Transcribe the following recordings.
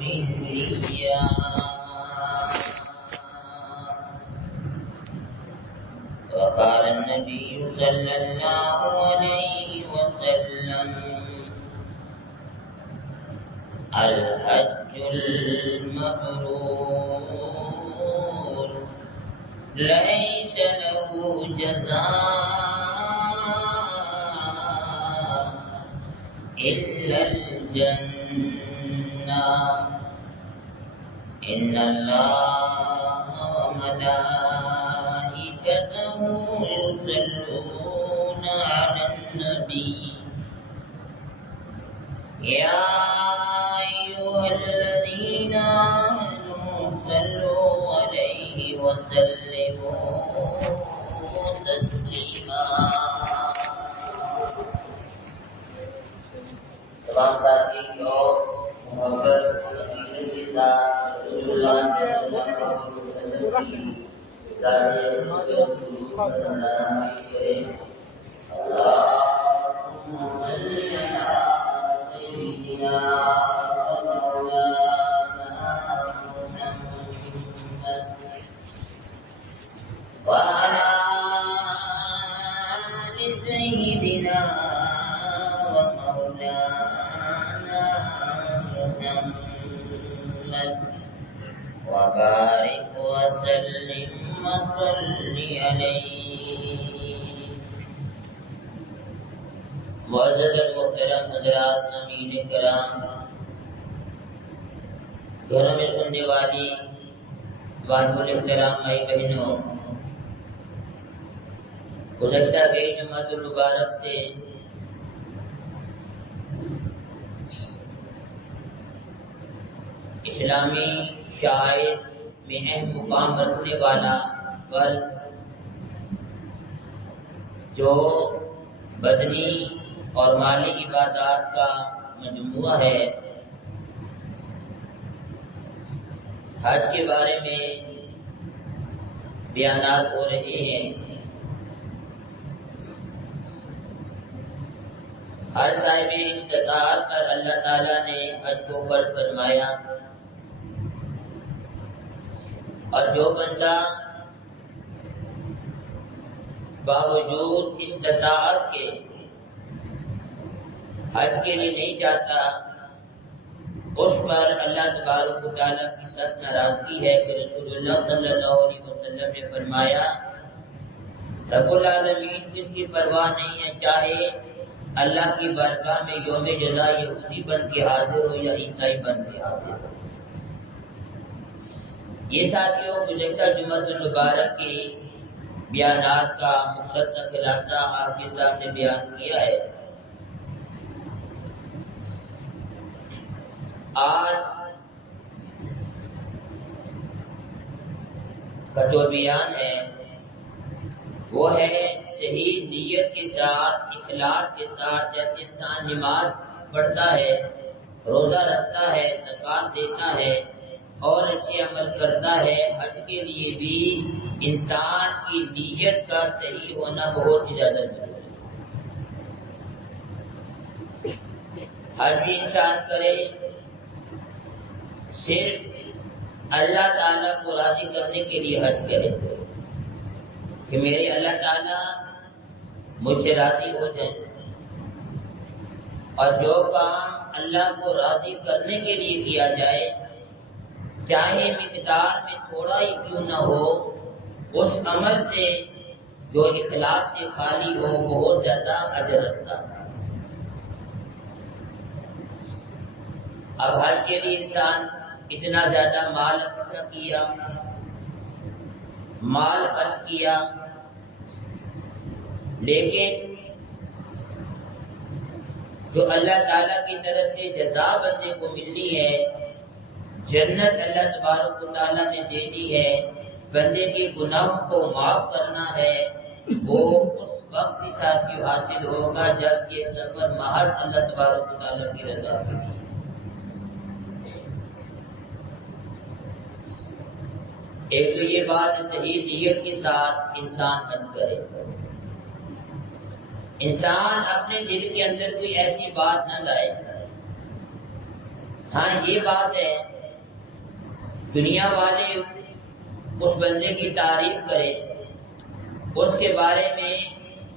منيا وقال النبي صلى الله عليه وسلم الحج المبرور ليس له جزاء إلا الجنة إن الله وملائكته يصلون على النبي يا أيها الذين آمنوا صلوا عليه وسلموا تسليما. تمام ساتھی اور محبت کے ساتھ رسول اللہ وعلى آل سيدنا ومولانا محمد وبارك وسلم وصل عليه. معزز محترم حضرات، سامعین کرام، گھروں میں سننے والی واجب الاحترام بھائی بہنوں، گزشتہ گئی جمعۃ المبارک سے اسلامی شاعر میں اہم مقام رکھنے والا فرض جو بدنی اور مالی عبادات کا مجموعہ ہے، حج کے بارے میں بیانات ہو رہے ہیں. ہر صاحب استطاعت پر اللہ تعالیٰ نے حج کو فرض فرمایا، اور جو بندہ باوجود استطاعت کے حج کے لیے نہیں جاتا، اس پر اللہ تبارک و تعالیٰ کی سخت ناراضگی ہے کہ رسول اللہ صلی اللہ علیہ وسلم نے فرمایا رب العالمین کس کی پرواہ نہیں ہے، چاہے اللہ کی بارگاہ میں یوم جزا یہودی بن کے حاضر ہو یا عیسائی بن کے حاضر ہو. یہ ساتھیوں گزشتہ جمعۃ المبارک کے بیانات کا مختصر خلاصہ آپ کے سامنے بیان کیا ہے. آج کا جو بیان ہے وہ ہے صحیح نیت کے ساتھ، اخلاص کے ساتھ جیسے انسان نماز پڑھتا ہے، روزہ رکھتا ہے، زکوٰۃ دیتا ہے اور اچھے عمل کرتا ہے، حج کے لیے بھی انسان کی نیت کا صحیح ہونا بہت ہی زیادہ ضروری ہے. حج بھی انسان کرے صرف اللہ تعالیٰ کو راضی کرنے کے لیے حج کرے کہ میرے اللہ تعالیٰ مجھ سے راضی ہو جائیں، اور جو کام اللہ کو راضی کرنے کے لیے کیا جائے چاہے مقدار میں تھوڑا ہی کیوں نہ ہو، اس عمل سے جو اخلاص سے خالی ہو بہت زیادہ اجر رکھتا ہے. اب حج کے لیے انسان اتنا زیادہ مال اکٹھا کیا، مال خرچ کیا، لیکن جو اللہ تعالیٰ کی طرف سے جزا بندے کو ملنی ہے، جنت اللہ تبارک و تعالیٰ نے دینی ہے، بندے کے گناہوں کو معاف کرنا ہے، وہ اس وقت کے ساتھ بھی حاصل ہوگا جب یہ سفر محض اللہ تبارک و تعالیٰ کی رضا کے لیے. ایک تو یہ بات صحیح نیت کے ساتھ انسان حج کرے، انسان اپنے دل کے اندر کوئی ایسی بات نہ لائے ہاں یہ بات ہے دنیا والے اس بندے کی تعریف کریں، اس کے بارے میں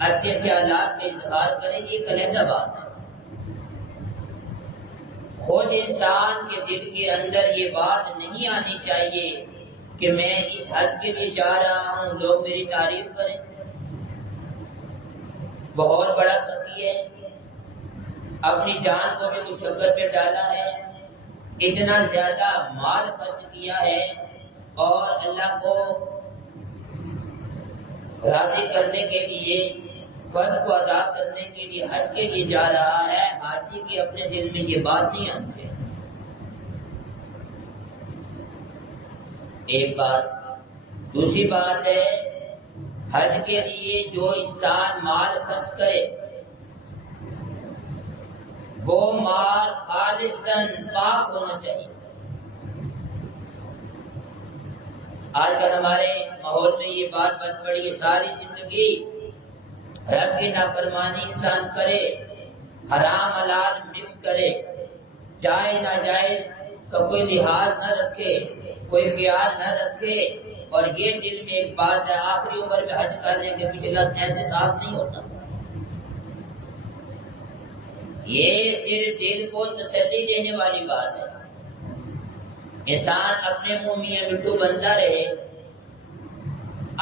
اچھے خیالات کا اظہار کریں، یہ علیحدہ بات ہے۔ خود انسان کے دل کے اندر یہ بات نہیں آنی چاہیے کہ میں اس حج کے لیے جا رہا ہوں، لوگ میری تعریف کریں۔ بہت بڑا سخی ہے، اپنی جان کو بھی مشقت پہ ڈالا ہے، اتنا زیادہ مال خرچ کیا ہے اور اللہ کو راضی کرنے کے لیے، فرض کو ادا کرنے کے لیے حج کے لیے جا رہا ہے۔ حاجی کے اپنے دل میں یہ بات نہیں آتی۔ ایک بات، دوسری بات ہے حج کے لیے جو انسان مال خرچ کرے وہ مال خالصاً پاک ہونا چاہیے۔ آج کل ہمارے ماحول میں یہ بات بن پڑی ہے، ساری زندگی رب کی نافرمانی انسان کرے، حرام حلال مکس کرے، جائز ناجائز کا کوئی لحاظ نہ رکھے، کوئی خیال نہ رکھے، اور یہ دل میں ایک بات ہے آخری عمر میں حج کرنے کے پیچھے لفظ ایسے صاف نہیں ہوتا۔ یہ صرف دل کو تسلی دینے والی بات ہے۔ انسان اپنے منہ میاں مٹھو بنتا رہے،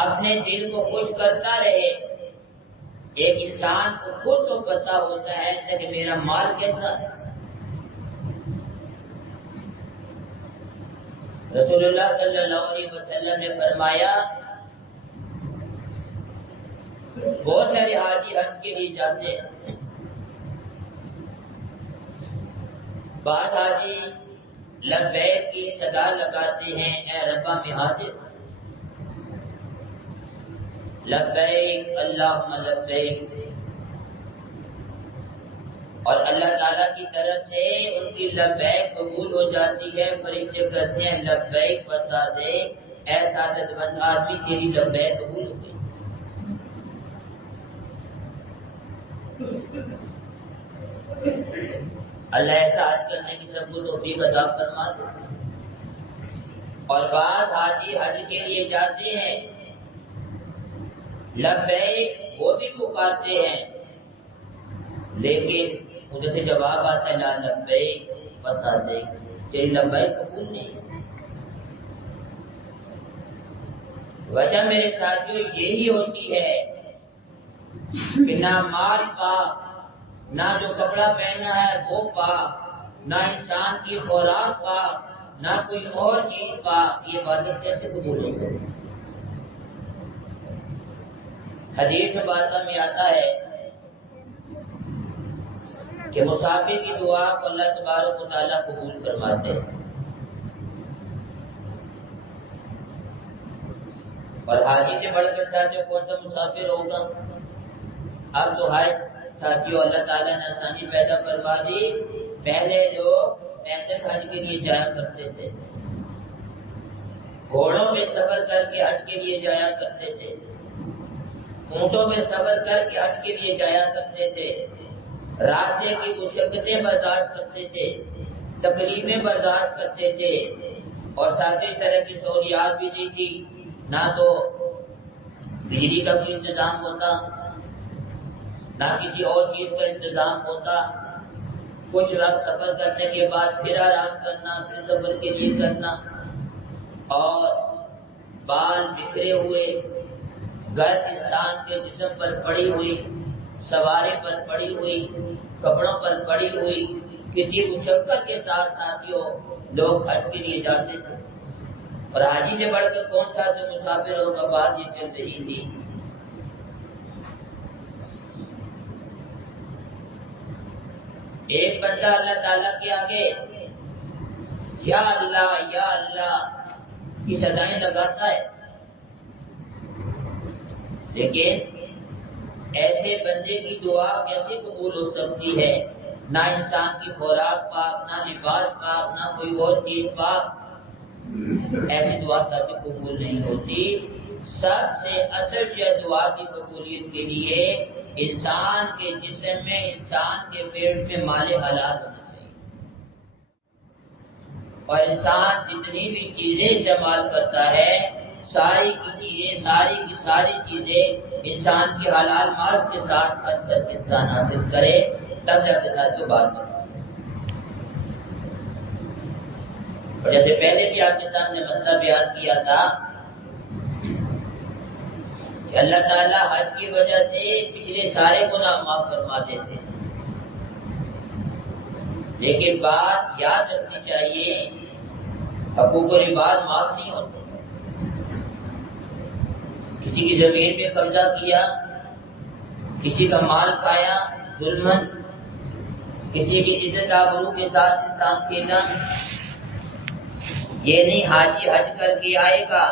اپنے دل کو خوش کرتا رہے۔ ایک انسان کو خود تو پتا ہوتا ہے کہ میرا مال کیسا ہے۔ رسول اللہ صلی اللہ علیہ وسلم نے فرمایا بہت سارے حاجی حج کے لیے جاتے ہیں، بعض حاجی لبیک کی صدا لگاتے ہیں، اے ربا میں حاضر، لبیک اللہم لبیک، اور اللہ تعالیٰ کی طرف سے ان کی لبیک قبول ہو جاتی ہے۔ فرشتے کرتے ہیں لبیک وسعدیک، اے سعادت مند آدمی تیری لبیک قبول ہو گئی۔ اللہ ایسا حج کرنے کی سب کو توفیق عطا فرما دے۔ اور بعض حاجی حج کے لیے جاتے ہیں، لبیک وہ بھی پکارتے ہیں، لیکن ادھر سے جواب آتا ہے لا لبیک وسعدیک، تیری لبیک قبول نہیں۔ وجہ میرے ساتھیوں یہی ہوتی ہے کہ نہ مال پاک، نہ جو کپڑا پہنا ہے وہ پاک، نہ انسان کی خوراک پاک، نہ کوئی اور چیز پاک، یہ عبادت کیسے قبول ہو سکتی؟ حدیث مبارکہ میں آتا ہے کہ مسافر کی دعا کو اللہ تبارک و تعالیٰ قبول فرماتے ہیں، اور حاجی سے بڑھ کر ساتھیوں کون سا مسافر ہوگا؟ اب تو ہے ساتھیوں اللہ تعالیٰ نے آسانی پیدا کروا دی، پہلے لوگ پیدل حج کے لیے جایا کرتے تھے، گھوڑوں میں سفر کر کے حج کے لیے جایا کرتے تھے، اونٹوں میں سفر کر کے حج کے لیے جایا کرتے تھے، راستے کی مشقتیں برداشت کرتے تھے، تکلیفیں برداشت کرتے تھے، اور ساتھ اس طرح کی سہولیات بھی نہیں تھی، نہ تو بجلی کا کوئی انتظام ہوتا، نہ کسی اور چیز کا انتظام ہوتا۔ کچھ وقت سفر کرنے کے بعد پھر آرام کرنا، پھر سفر کے لیے کرنا، اور بال بکھرے ہوئے، گرد انسان کے جسم پر پڑی ہوئی، سوارے پر پڑی ہوئی، کپڑوں پر پڑی ہوئی، کتنی مشقت کے ساتھ ساتھیوں لوگ حج کے لیے جاتے تھے، اور حاجی سے بڑھ کر کون سا جو مسافروں کا بات یہ چل رہی تھی۔ ایک بندہ اللہ تعالیٰ کے آگے یا اللہ کی صدائیں لگاتا ہے، لیکن ایسے بندے کی دعا کیسے قبول ہو سکتی ہے؟ نہ انسان کی خوراک پاک، نہ لباس پاک، نہ کوئی اور چیز پاک، ایسی دعا ساتھ قبول نہیں ہوتی۔ سب سے اصل یہ دعا کی قبولیت کے لیے انسان کے جسم میں، انسان کے پیٹ میں مال حلال ہونا چاہیے۔ اور انسان جتنی بھی چیزیں استعمال کرتا ہے ساری کی ساری چیزیں انسان کے حلال مال کے ساتھ خرچ کر کے انسان حاصل کرے تب جا کے ساتھ کو بات کرے. اور جیسے پہلے بھی آپ کے سامنے مسئلہ بیان کیا تھا کہ اللہ تعالیٰ حج کی وجہ سے پچھلے سارے گناہ معاف فرما دیتے ہیں، لیکن بات یاد رکھنی چاہیے حقوق و عباد معاف نہیں ہوتے. کسی کی زمین پہ قبضہ کیا، کسی کا مال کھایا ظلمن، کسی کی عزت آبرو کے ساتھ انسان کھیلا، یہ نہیں حاجی حج کر کے آئے گا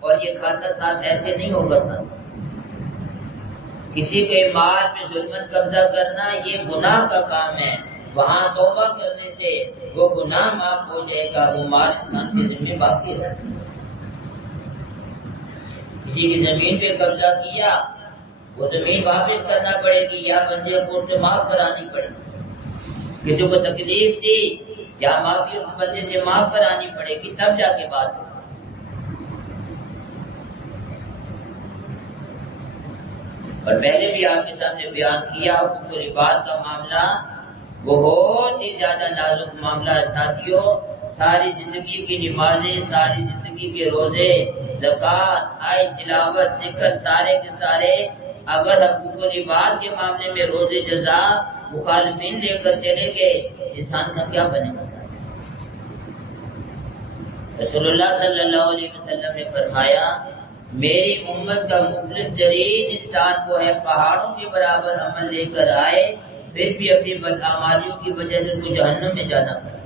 اور یہ کھاتا صاحب ایسے نہیں ہوگا صاحب. کسی کے مال پہ ظلمن قبضہ کرنا یہ گناہ کا کام ہے، وہاں توبہ کرنے سے وہ گناہ معاف ہو جائے گا، وہ مال انسان کے ذمہ باقی ہے. کسی کی زمین پہ قبضہ کیا وہ زمین واپس کرنا پڑے گی یا بندے کو اس سے معاف کرانی پڑے گی. کسی کو تکلیف دی یا معافی اس بندے سے معاف کرانی پڑے گی تب جا کے بات ہو. اور پہلے بھی آپ کے سامنے بیان کیا حقوق العباد کا معاملہ بہت ہی زیادہ نازک معاملہ ہے ساتھیوں. ساری زندگی کی نمازیں، ساری زندگی کے روزے، زکوٰۃ، حج، تلاوت، ذکر سارے کے سارے اگر حقوق العباد کے معاملے میں روزے جزا مخالفین لے کر چلے گئے انسان کا کیا بنے گا؟ رسول اللہ صلی اللہ علیہ وسلم نے فرمایا میری امت کا مفلس ترین انسان وہ ہے پہاڑوں کے برابر عمل لے کر آئے پھر بھی اپنی بدعمالیوں کی وجہ سے ان کو جہنم میں جانا پڑا.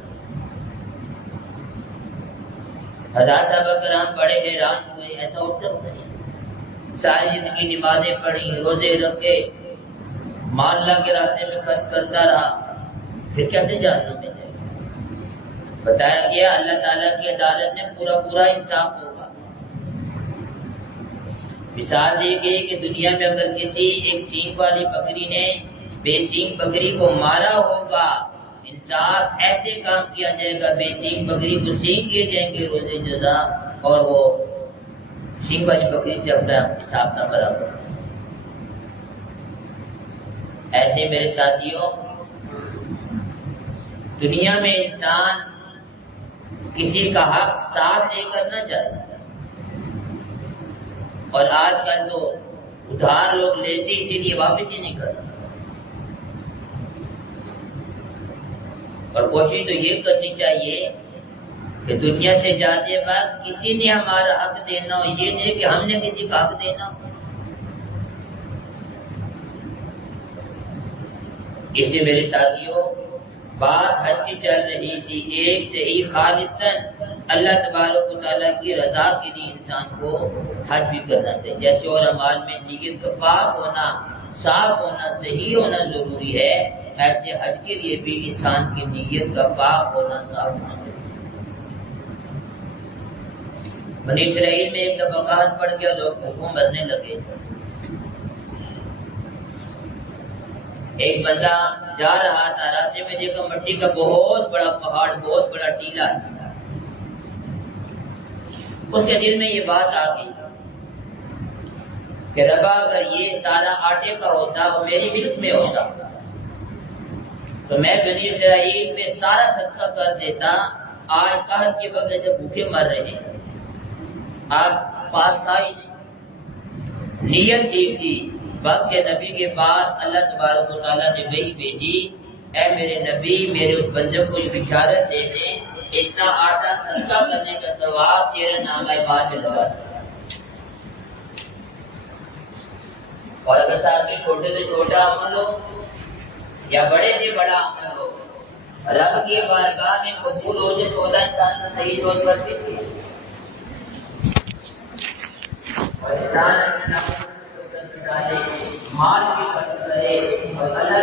حضرات صاحب کرام بڑے حیران ہوئے، ایسا ہو سکتا ہے؟ ساری زندگی نمازیں پڑھی، روزے رکھے، مال اللہ کے راستے میں خرچ کرتا رہا، پھر کیسے جہنم میں جائے؟ بتایا گیا اللہ تعالیٰ کی عدالت میں پورا انصاف ہوگا. مثال دی گئی کہ دنیا میں اگر کسی ایک سینگ والی بکری نے بے سینگ بکری کو مارا ہوگا، انصاف ایسے کام کیا جائے گا بے سینگ بکری کو سینگ کیے جائیں گے روزے جزا اور وہ سینگ والی بکری سے اپنا حساب نہ برابر. ایسے میرے ساتھیوں دنیا میں انسان کسی کا حق ساتھ لے کر نہ جائے، اور آج کل تو ادھار لوگ لیتے اسی لیے واپس ہی نہیں کرتے. اور کوشش تو یہ کرنی چاہیے کہ دنیا سے جاتے وقت کسی نے ہمارا حق دینا ہو، یہ نہیں کہ ہم نے کسی کا حق دینا ہو. اسے میرے ساتھیوں بات حج کی چل رہی تھی، ایک صحیح خالصاً اللہ تبارک و تعالیٰ کی رضا کے لیے انسان کو حج بھی کرنا چاہیے. جیسے اور اعمال میں نیت کا پاک ہونا، صاف ہونا، صحیح ہونا ضروری ہے، ایسے حج کے لیے بھی انسان کی نیت کا پاک ہونا، صاف ہونا ضروری ہے. بنی اسرائیل میں ایک طبقات پڑ گیا، لوگ بھوکوں مرنے لگے. ایک بندہ جا رہا تھا، راستے میں دیکھا مٹی کا بہت بڑا پہاڑ، بہت بڑا ٹیلا. اس کے دل میں یہ بات آ گئی کہ ربا اگر یہ سارا آٹے کا ہوتا اور میری ملک میں ہوتا تو میں بنی اسرائیل میں سارا صدقہ کر دیتا. آج قحط کی وجہ سے بھوکے مر رہے ہیں، آپ پاس تھا ہی نہیں. نیت ٹھیک تھی، وقت کے نبی کے پاس اللہ تبارک و تعالیٰ نے وحی بھیجی، اے میرے نبی میرے اس بندے کو یہ بشارت دے دیں اتنا آٹا صدقہ کرنے کا ثواب تیرے نام اعمال میں لگا. اور اگر ساتھ میں چھوٹے سے چھوٹا عمل ہو یا بڑے سے بڑا عمل ہو، رب کی بارگاہ میں قبول ہو جائے. 14 انسان کا صحیح روز پر دیکھیے اور انسان اپنے مال کی خرچ کرے اور اللہ